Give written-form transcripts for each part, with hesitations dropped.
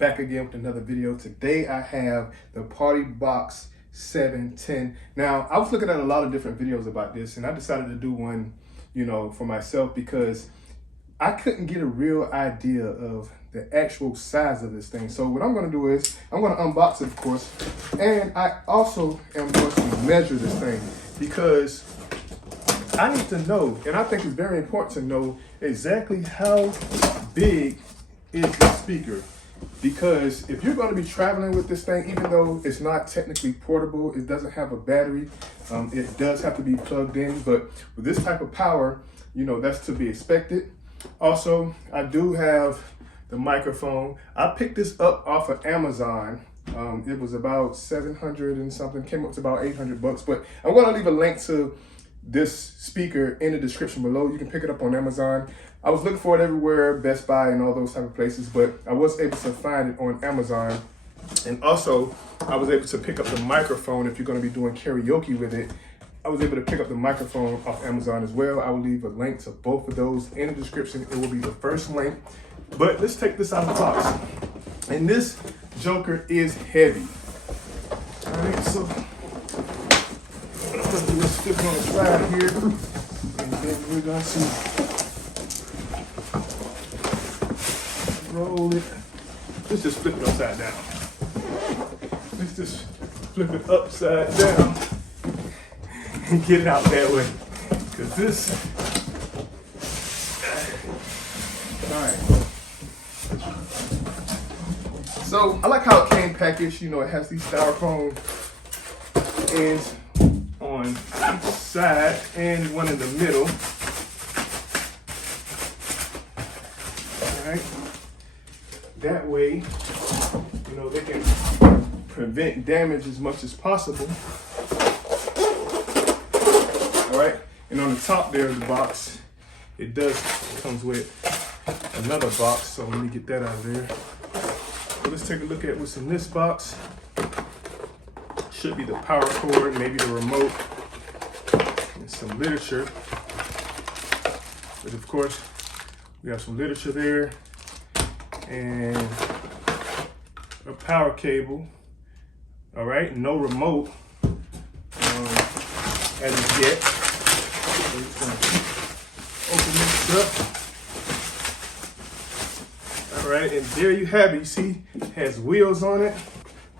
back again with another video. Today I have the Party Box 710. Now, I was looking at a lot of different videos about this, and I decided to do one, for myself because I couldn't get a real idea of the actual size of this thing. So what I'm gonna do is, I'm gonna unbox it, of course, and I also am going to measure this thing because I need to know, and I think it's very important to know exactly how big is the speaker. Because if you're going to be traveling with this thing, even though it's not technically portable, it doesn't have a battery, it does have to be plugged in, but with this type of power, that's to be expected. Also, I do have the microphone. I picked this up off of Amazon. It was about 700 and something, came up to about 800 bucks, but I'm going to leave a link to this speaker in the description below. You can pick it up on Amazon. I was looking for it everywhere, Best Buy and all those type of places, but I was able to find it on Amazon. And also, I was able to pick up the microphone if you're going to be doing karaoke with it. I was able to pick up the microphone off Amazon as well. I will leave a link to both of those in the description. It will be the first link. But let's take this out of the box. And this joker is heavy. All right, so what I'm going to do is flip it on the side here, and then we're going to roll it. Let's just flip it upside down. Let's just flip it upside down and get it out that way. Because this, all right. So I like how it came packaged. It has these styrofoam ends on each side and one in the middle. All right. That way, they can prevent damage as much as possible. All right. And on the top there of the box, it comes with another box. So let me get that out of there. So let's take a look at what's in this box. Should be the power cord, maybe the remote, and some literature. But of course, we have some literature there and a power cable. All right, no remote as of yet. So just gonna open this up. All right, and there you have it. You see, it has wheels on it.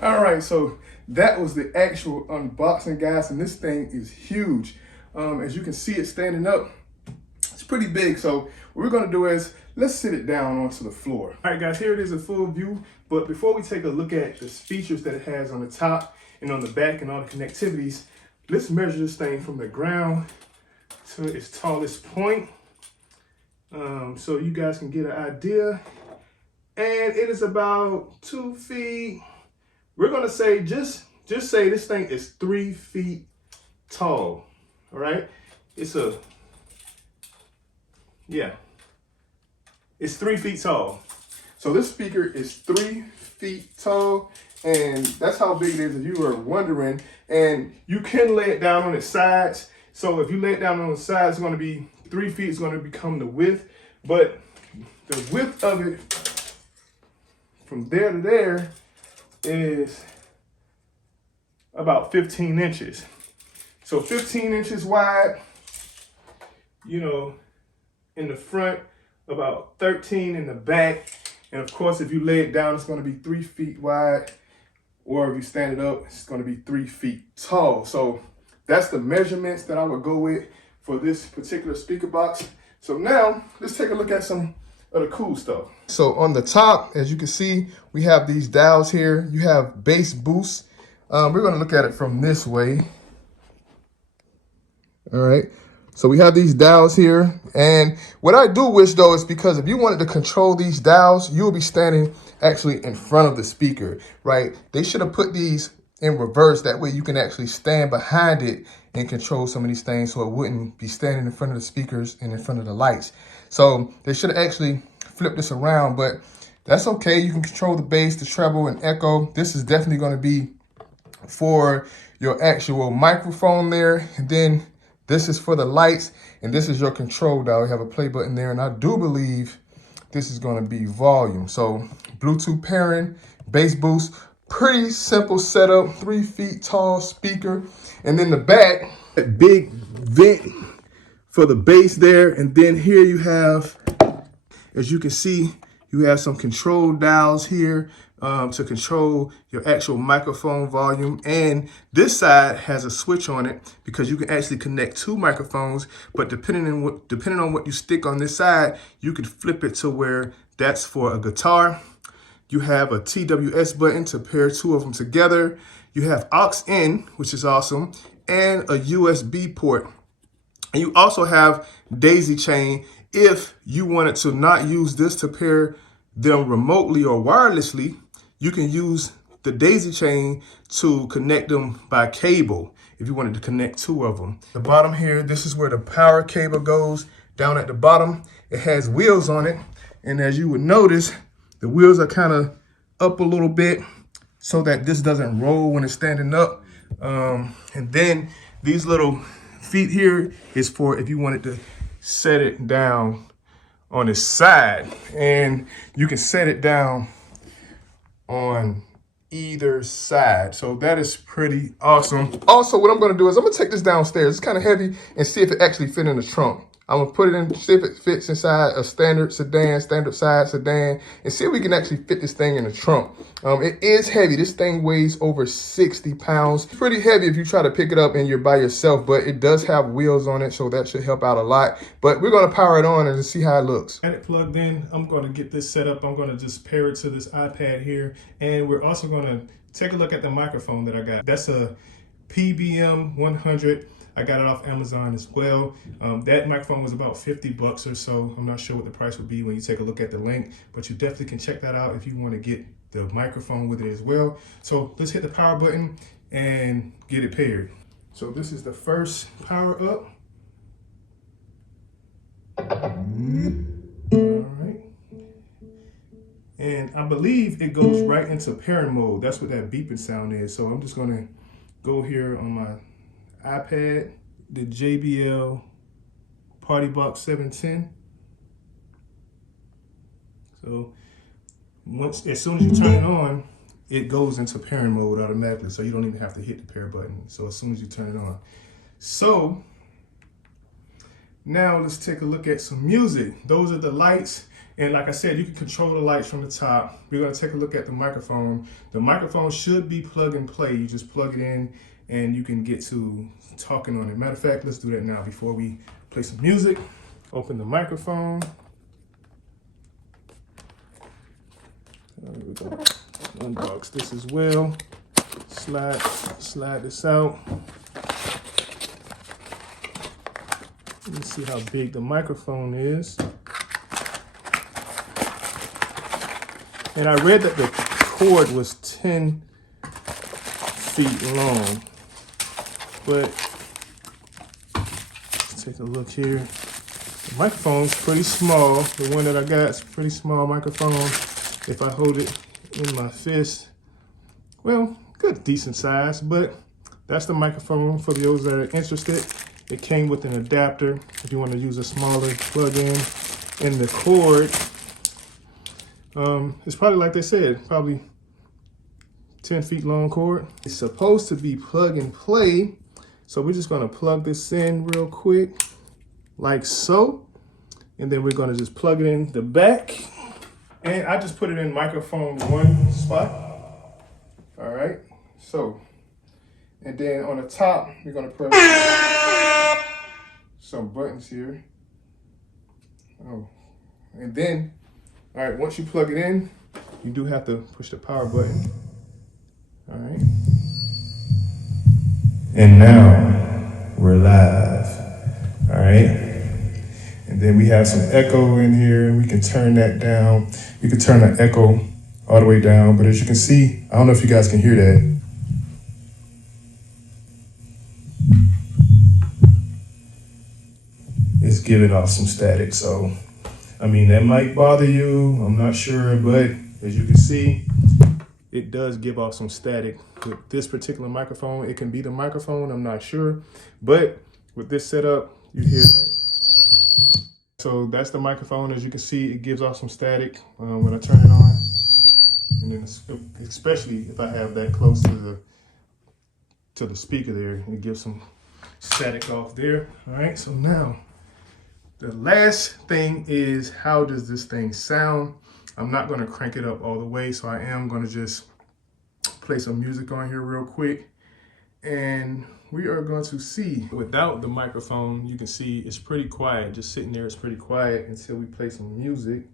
All right, so that was the actual unboxing, guys, and this thing is huge. As you can see it standing up, it's pretty big. So what we're gonna do is, let's sit it down onto the floor. All right, guys, here it is in full view. But before we take a look at the features that it has on the top and on the back and all the connectivities, let's measure this thing from the ground to its tallest point, so you guys can get an idea. And it is about 2 feet. We're gonna say, just say this thing is 3 feet tall. All right, it's 3 feet tall. So this speaker is 3 feet tall, and that's how big it is if you were wondering. And you can lay it down on its sides. So if you lay it down on the sides, it's gonna be 3 feet, it's gonna become the width. But the width of it from there to there is about 15 inches. So 15 inches wide, in the front, about 13 in the back. And of course, if you lay it down, it's going to be 3 feet wide, or if you stand it up, it's going to be 3 feet tall. So that's the measurements that I would go with for this particular speaker box. So now let's take a look at some of the cool stuff. So on the top, as you can see, we have these dials here. You have bass boost. We're going to look at it from this way. All right. So we have these dials here, and what I do wish though is, because if you wanted to control these dials, you'll be standing actually in front of the speaker, right? They should have put these in reverse. That way you can actually stand behind it and control some of these things, so it wouldn't be standing in front of the speakers and in front of the lights. So they should have actually flipped this around, but that's okay. You can control the bass, the treble, and echo. This is definitely going to be for your actual microphone there, and then this is for the lights, and this is your control dial. You have a play button there, and I do believe this is gonna be volume. So Bluetooth pairing, bass boost, pretty simple setup, 3 feet tall speaker. And then the back, that big vent for the bass there. And then here you have, as you can see, you have some control dials here to control your actual microphone volume. And this side has a switch on it because you can actually connect 2 microphones, but depending on what you stick on this side, you could flip it to where that's for a guitar. You have a TWS button to pair 2 of them together. You have aux in, which is awesome, and a USB port. And you also have daisy chain if you wanted to not use this to pair them remotely or wirelessly. You can use the daisy chain to connect them by cable if you wanted to connect 2 of them. The bottom here, this is where the power cable goes. Down at the bottom, it has wheels on it. And as you would notice, the wheels are kind of up a little bit so that this doesn't roll when it's standing up. And then these little feet here is for if you wanted to set it down on its side. And you can set it down on either side. So that is pretty awesome. Also, what I'm gonna do is I'm gonna take this downstairs. It's kind of heavy, and see if it actually fit in the trunk. I'm gonna put it in, see if it fits inside a standard size sedan, and see if we can actually fit this thing in the trunk. It is heavy. This thing weighs over 60 pounds. It's pretty heavy if you try to pick it up and you're by yourself, but it does have wheels on it, so that should help out a lot. But we're gonna power it on and see how it looks. Got it plugged in. I'm gonna get this set up. I'm gonna just pair it to this iPad here, and we're also gonna take a look at the microphone that I got. That's a PBM 100. I got it off Amazon as well. That microphone was about 50 bucks or so. I'm not sure what the price would be when you take a look at the link, but you definitely can check that out if you want to get the microphone with it as well. So let's hit the power button and get it paired. So this is the first power up. All right. And I believe it goes right into pairing mode. That's what that beeping sound is. So I'm just gonna go here on my iPad, the JBL Party Box 710. So as soon as you turn it on, it goes into pairing mode automatically. So you don't even have to hit the pair button. So as soon as you turn it on. So now let's take a look at some music. Those are the lights. And like I said, you can control the lights from the top. We're gonna take a look at the microphone. The microphone should be plug and play. You just plug it in and you can get to talking on it. Matter of fact, let's do that now before we play some music. Open the microphone. We're gonna unbox this as well. Slide this out. Let's see how big the microphone is. And I read that the cord was 10 feet long. But let's take a look here. The microphone's pretty small. The one that I got is a pretty small microphone. If I hold it in my fist, well, good, decent size, but that's the microphone for those that are interested. It came with an adapter if you want to use a smaller plug-in. And the cord, it's probably like they said, probably 10 feet long cord. It's supposed to be plug and play. So we're just gonna plug this in real quick, like so. And then we're gonna just plug it in the back. And I just put it in microphone 1 spot. All right, so. And then on the top, we're gonna press some buttons here. Oh, and then, all right, once you plug it in, you do have to push the power button. All right. And now we're live. All right. And then we have some echo in here. We can turn that down. We can turn the echo all the way down. But as you can see, I don't know if you guys can hear that. It's giving off some static. So, I mean, that might bother you. I'm not sure. But as you can see, it does give off some static. With this particular microphone, it can be the microphone, I'm not sure. But with this setup, you hear that. So so that's the microphone. As you can see, it gives off some static when I turn it on. And then especially if I have that close to the speaker there, it gives some static off there. All right, so now the last thing is, how does this thing sound? I'm not gonna crank it up all the way, so I am gonna just play some music on here real quick. And we are going to see, without the microphone, you can see it's pretty quiet. Just sitting there, it's pretty quiet until we play some music.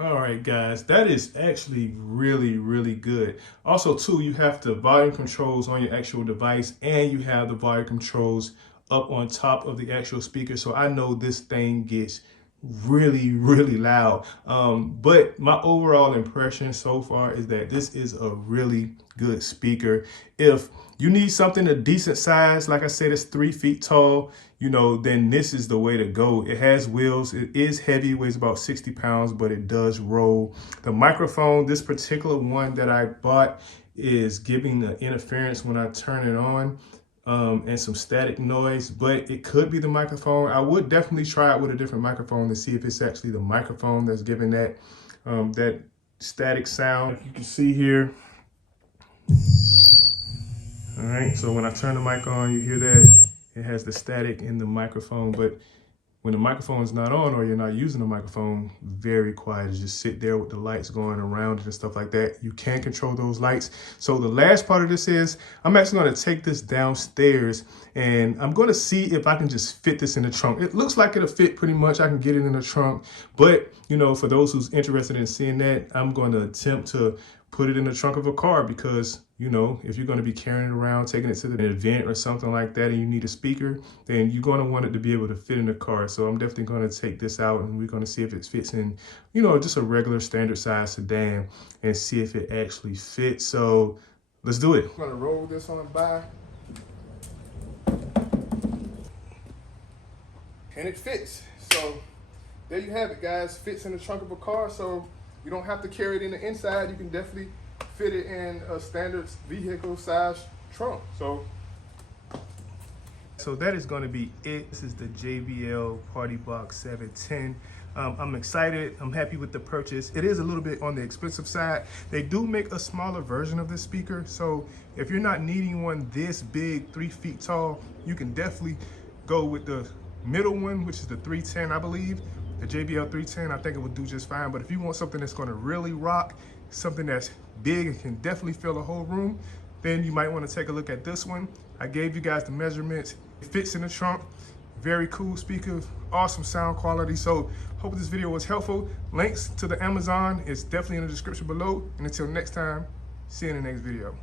All right, guys, that is actually really, really good. Also, too, you have the volume controls on your actual device, and you have the volume controls up on top of the actual speaker. So I know this thing gets really, really loud. But my overall impression so far is that this is a really good speaker. If you need something a decent size, like I said, it's 3 feet tall, you know, then this is the way to go. It has wheels. It is heavy, weighs about 60 pounds, but it does roll. The microphone, this particular one that I bought, is giving the interference when I turn it on. And some static noise, but it could be the microphone. I would definitely try it with a different microphone to see if it's actually the microphone that's giving that that static sound. You can see here. All right, so when I turn the mic on, you hear that it has the static in the microphone, but when the microphone is not on or you're not using the microphone, very quiet. Just sit there with the lights going around and stuff like that. You can control those lights. So the last part of this is, I'm actually going to take this downstairs and I'm going to see if I can just fit this in the trunk. It looks like it'll fit pretty much. I can get it in the trunk. But, you know, for those who's interested in seeing that, I'm going to attempt to put it in the trunk of a car because, you know, if you're going to be carrying it around, taking it to an event or something like that, and you need a speaker, then you're going to want it to be able to fit in the car. So I'm definitely going to take this out and we're going to see if it fits in, you know, just a regular standard size sedan and see if it actually fits. So let's do it. I'm going to roll this on by. And it fits. So there you have it, guys. Fits in the trunk of a car. So you don't have to carry it in the inside. You can definitely fit it in a standard vehicle size trunk. So that is going to be it. This is the JBL Party Box 710. I'm excited. I'm happy with the purchase. It is a little bit on the expensive side. They do make a smaller version of this speaker. So if you're not needing one this big, 3 feet tall, you can definitely go with the middle one, which is the 310, I believe. The JBL 310, I think it would do just fine. But if you want something that's going to really rock, something that's big and can definitely fill the whole room, then you might want to take a look at this one. I gave you guys the measurements. It fits in the trunk. Very cool speaker, awesome sound quality. So hope this video was helpful. Links to the Amazon is definitely in the description below. And until next time, see you in the next video.